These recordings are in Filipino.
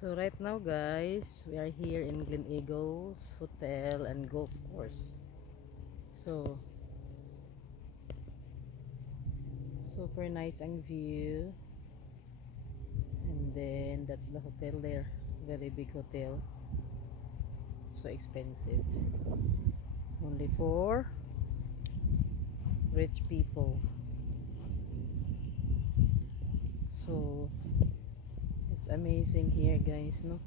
So right now guys, we are here in Glen Eagles Hotel and Golf Course. So super nice ang view. And then that's the hotel there. Very big hotel. So expensive. Only for rich people. So it's amazing here guys, no?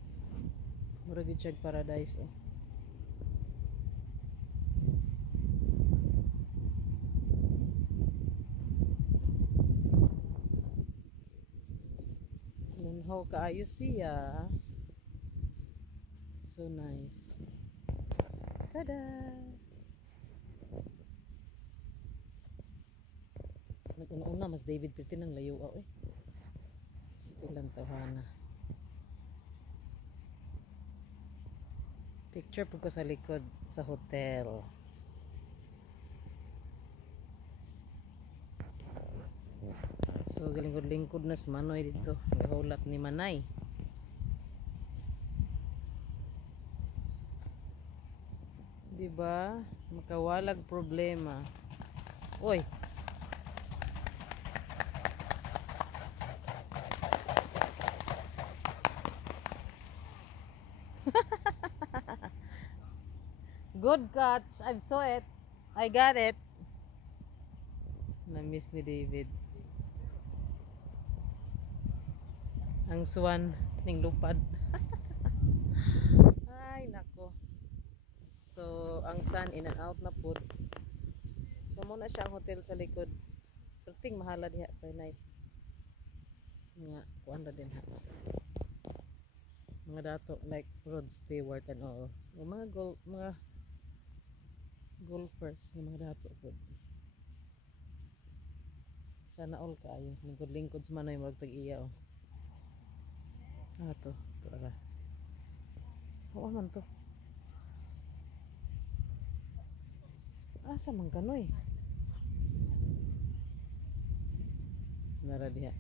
Mura gyud siya paradise, oh. Nunhaw kaayo siya. So nice. Tada! Nag-una mas David Pretty ng layo eh. Sige lang tawhana. Picture po ko sa likod sa hotel. So galingkod-lingkod na sa Manoy dito. Gahulat ni Manay. Diba? Makawalag problema. Oy! Good catch. I saw it. I got it. Na-miss ni David. Ang swan ning lupad. Ay, nako. So, ang sun in and out na po. So, muna siya ang hotel sa likod. Perting mahala diha per night. Nga, kuan na din ha. Mga dato like Rod Stewart and all. O mga golfers ng mga dato po. Sana all kaayo. Lingkod-lingkod sa Manoy murag tag-iya oh. To ara. Oo man to. Asa man kanoy? Nara diha.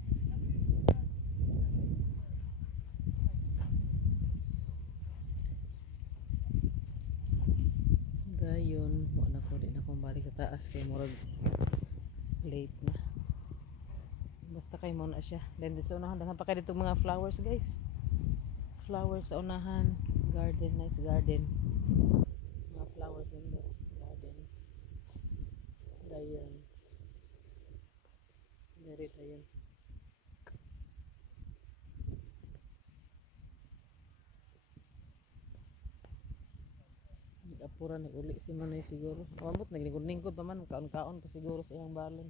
Dayon, wala ko din akong balik sa taas kay murag late na. Basta kay mo na siya. Then dito sa unahan, daghan pa kay dito mga flowers guys. Flowers sa unahan, garden, nice garden. Mga flowers in the garden. Dayon. Dari dayon. Nag-apura nag-uli si Manoy siguro. Amot naglingkod-lingkod pa man, kaon-kaon pa siguro sa iyang balon.